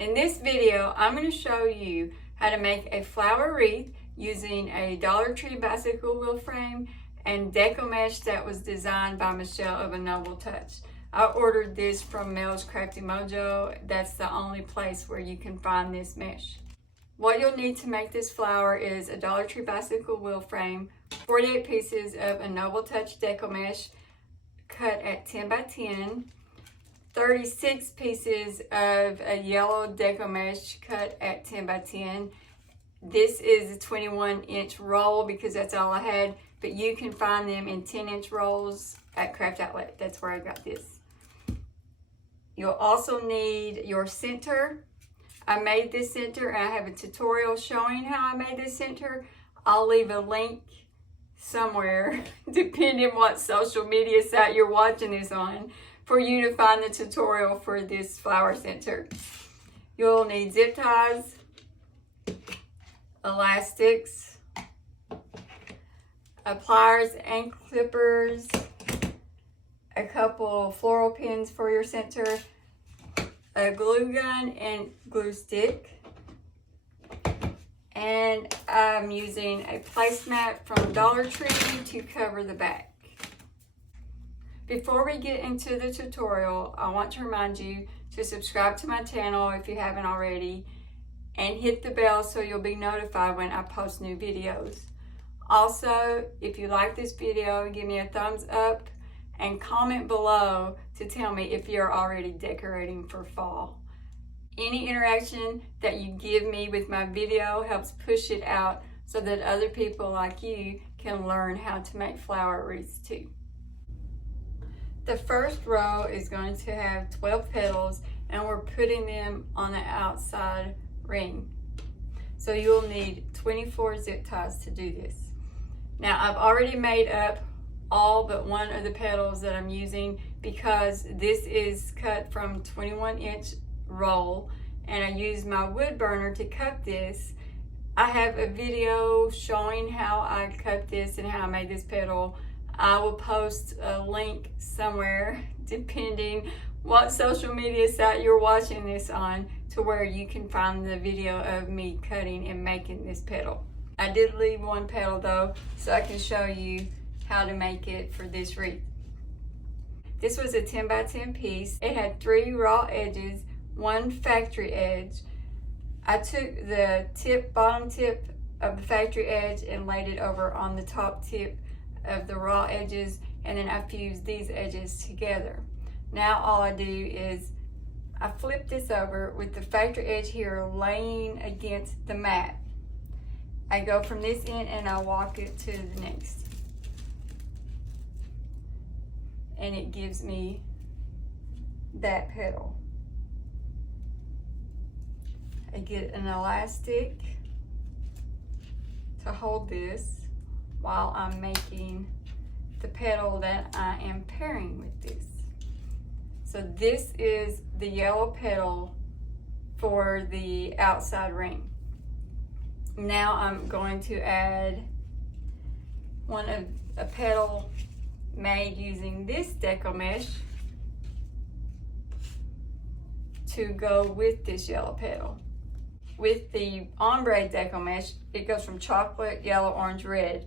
In this video, I'm going to show you how to make a flower wreath using a Dollar Tree bicycle wheel frame and Deco mesh that was designed by Michelle of A Noble Touch. I ordered this from Mel's Crafty Mojo. That's the only place where you can find this mesh. What you'll need to make this flower is a Dollar Tree bicycle wheel frame, 48 pieces of A Noble Touch Deco mesh cut at 10 by 10, 36 pieces of a yellow Deco mesh cut at 10 by 10. This is a 21-inch roll because that's all I had, but you can find them in 10-inch rolls at Craft Outlet. That's where I got this. You'll also need your center. I made this center and I have a tutorial showing how I made this center. I'll leave a link somewhere, depending on what social media site you're watching this on, for you to find the tutorial for this flower center. You'll need zip ties, elastics, pliers and clippers, a couple floral pins for your center, a glue gun and glue stick, and I'm using a placemat from Dollar Tree to cover the back. Before we get into the tutorial, I want to remind you to subscribe to my channel if you haven't already, and hit the bell so you'll be notified when I post new videos. Also, if you like this video, give me a thumbs up and comment below to tell me if you're already decorating for fall. Any interaction that you give me with my video helps push it out so that other people like you can learn how to make flower wreaths too. The first row is going to have 12 petals and we're putting them on the outside ring. So you'll need 24 zip ties to do this. Now I've already made up all but one of the petals that I'm using because this is cut from 21-inch roll and I used my Woodburner to cut this. I have a video showing how I cut this and how I made this petal. I will post a link somewhere, depending what social media site you're watching this on, to where you can find the video of me cutting and making this petal. I did leave one petal though, so I can show you how to make it for this wreath. This was a 10 by 10 piece. It had 3 raw edges, 1 factory edge. I took the bottom tip of the factory edge and laid it over on the top tip of the raw edges, and then I fused these edges together. Now all I do is I flip this over with the factory edge here laying against the mat. I go from this end and I walk it to the next. And it gives me that petal. I get an elastic to hold this while I'm making the petal that I am pairing with this. So this is the yellow petal for the outside ring. Now I'm going to add a petal made using this Deco mesh to go with this yellow petal. With the ombre Deco mesh, it goes from chocolate, yellow, orange, red.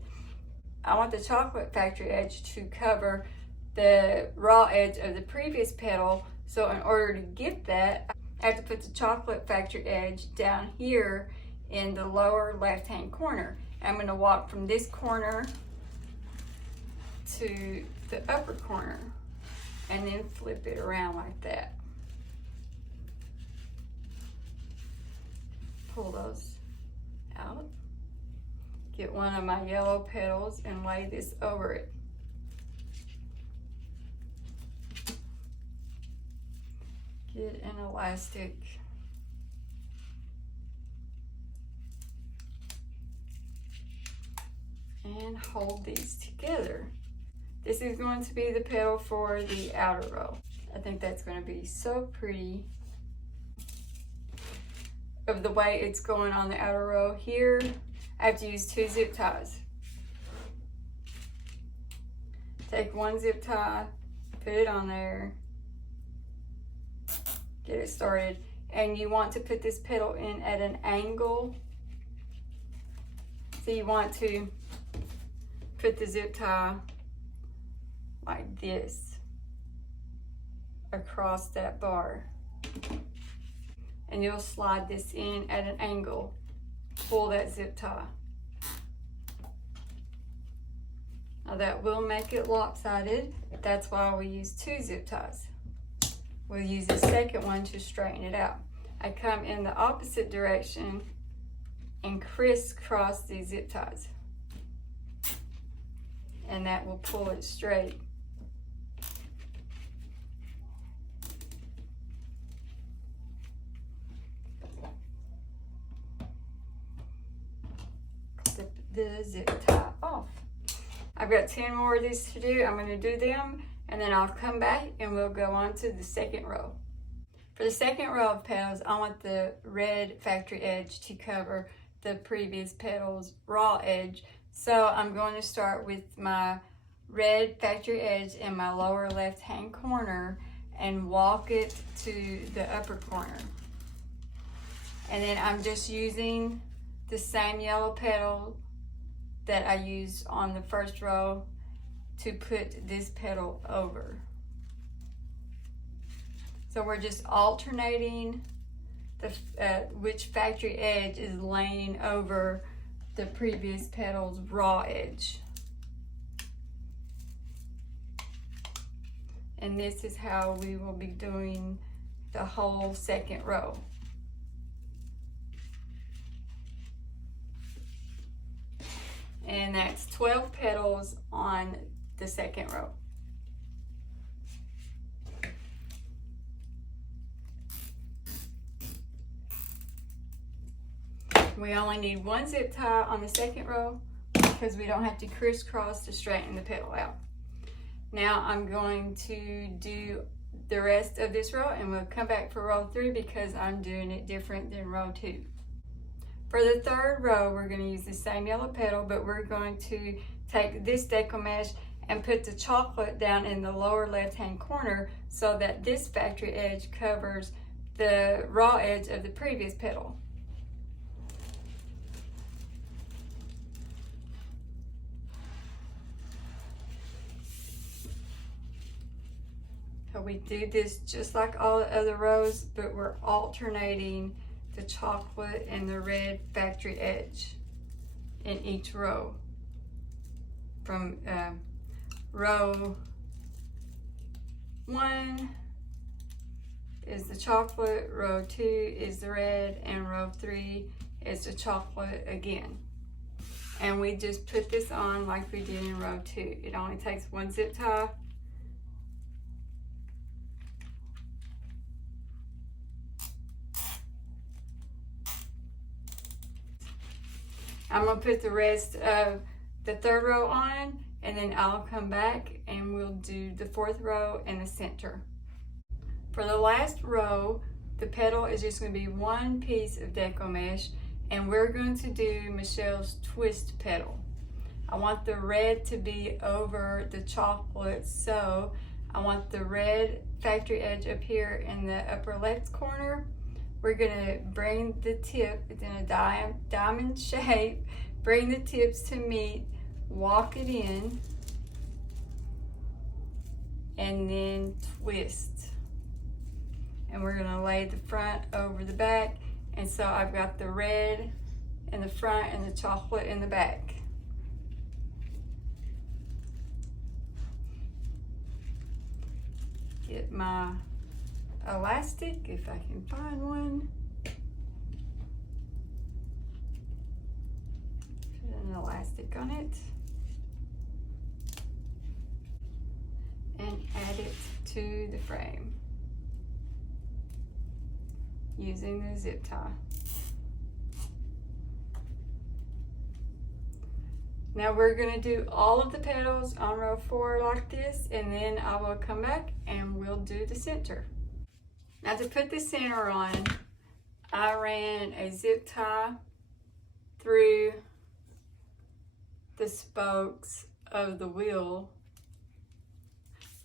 I want the chocolate factory edge to cover the raw edge of the previous petal, so in order to get that, I have to put the chocolate factory edge down here in the lower left-hand corner. I'm going to walk from this corner to the upper corner and then flip it around like that. Pull those out. Get one of my yellow petals and lay this over it. Get an elastic. And hold these together. This is going to be the petal for the outer row. I think that's going to be so pretty. Of the way it's going on the outer row here, I have to use 2 zip ties. Take 1 zip tie, put it on there, get it started. and you want to put this petal in at an angle. So you want to put the zip tie like this across that bar. And you'll slide this in at an angle, pull that zip tie. Now that will make it lopsided. That's why we use 2 zip ties. We'll use the second one to straighten it out. I come in the opposite direction and crisscross these zip ties. And that will pull it straight. Clip the zip tie off. I've got 10 more of these to do. I'm going to do them and then I'll come back and we'll go on to the second row. For the second row of petals, I want the red factory edge to cover the previous petal's raw edge. So I'm going to start with my red factory edge in my lower left hand corner and walk it to the upper corner. And then I'm just using the same yellow petal that I used on the first row to put this petal over. So we're just alternating the which factory edge is laying over the previous petal's raw edge. And this is how we will be doing the whole second row. And that's 12 petals on the second row. We only need 1 zip tie on the second row because we don't have to crisscross to straighten the petal out. Now I'm going to do the rest of this row and we'll come back for row 3 because I'm doing it different than row 2. For the third row, we're going to use the same yellow petal, but we're going to take this Deco mesh and put the chocolate down in the lower left-hand corner so that this factory edge covers the raw edge of the previous petal. So we do this just like all the other rows, but we're alternating the chocolate and the red factory edge in each row. From row 1 is the chocolate, row 2 is the red, and row 3 is the chocolate again. And we just put this on like we did in row 2. It only takes 1 zip tie. I'm going to put the rest of the third row on and then I'll come back and we'll do the fourth row in the center. For the last row, the petal is just going to be 1 piece of Deco mesh and we're going to do Michelle's twist petal. I want the red to be over the chocolate, so I want the red factory edge up here in the upper left corner. We're gonna bring the tip, it's in a diamond shape, bring the tips to meet, walk it in, and then twist. And we're gonna lay the front over the back, and so I've got the red in the front and the chocolate in the back. Get my elastic, if I can find one. Put an elastic on it. And add it to the frame using the zip tie. Now we're going to do all of the petals on row 4 like this, and then I will come back and we'll do the center. Now to put the center on, I ran a zip tie through the spokes of the wheel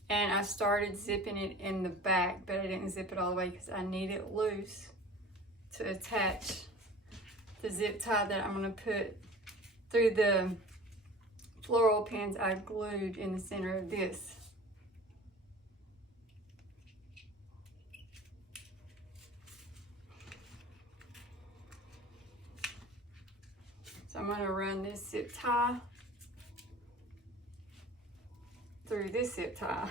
and I started zipping it in the back, but I didn't zip it all the way because I need it loose. to attach the zip tie that I'm going to put through the floral pins I glued in the center of this. So I'm going to run this zip tie through this zip tie.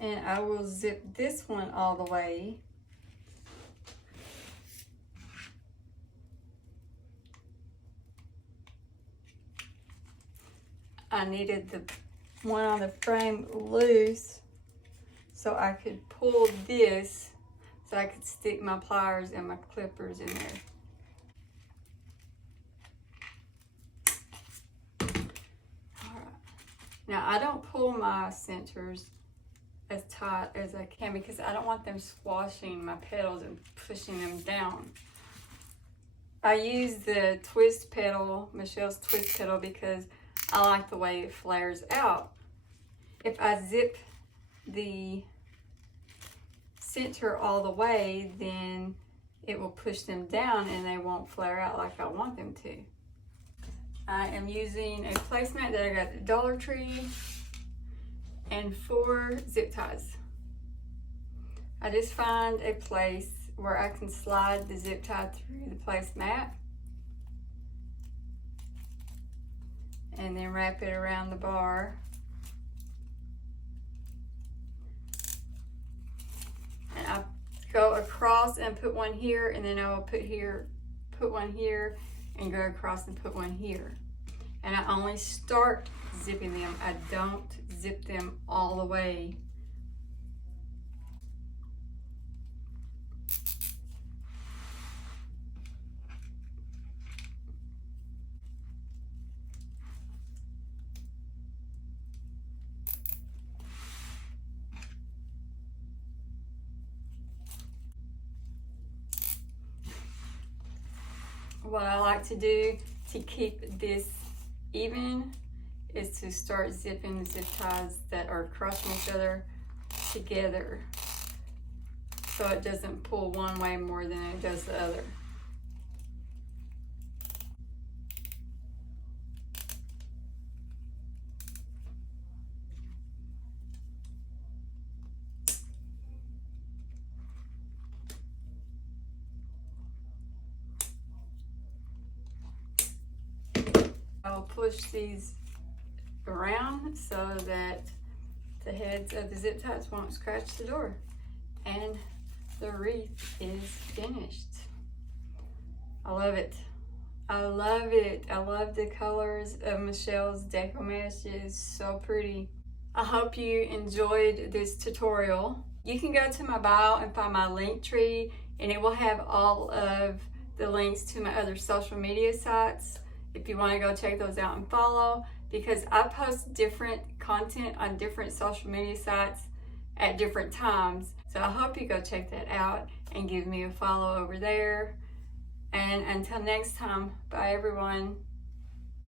And I will zip this one all the way. I needed the one on the frame loose so I could pull this so I could stick my pliers and my clippers in there. All right. Now I don't pull my centers as tight as I can because I don't want them squashing my petals and pushing them down. I use the twist petal, Michelle's twist petal, because I like the way it flares out. If I zip the center all the way, then it will push them down and they won't flare out like I want them to. I am using a placemat that I got at the Dollar Tree and 4 zip ties. I just find a place where I can slide the zip tie through the placemat and then wrap it around the bar. And I go across and put one here, and then I will put one here, and go across and put one here. And I only start zipping them. I don't zip them all the way. What I like to do to keep this even is to start zipping the zip ties that are crossing each other together so it doesn't pull one way more than it does the other. I'll push these around so that the heads of the zip ties won't scratch the door. And the wreath is finished. I love it. I love it. I love the colors of Michelle's Deco mesh. It is so pretty. I hope you enjoyed this tutorial. You can go to my bio and find my link tree, and it will have all of the links to my other social media sites if you want to go check those out and follow, because I post different content on different social media sites at different times. So I hope you go check that out and give me a follow over there. And until next time, bye everyone.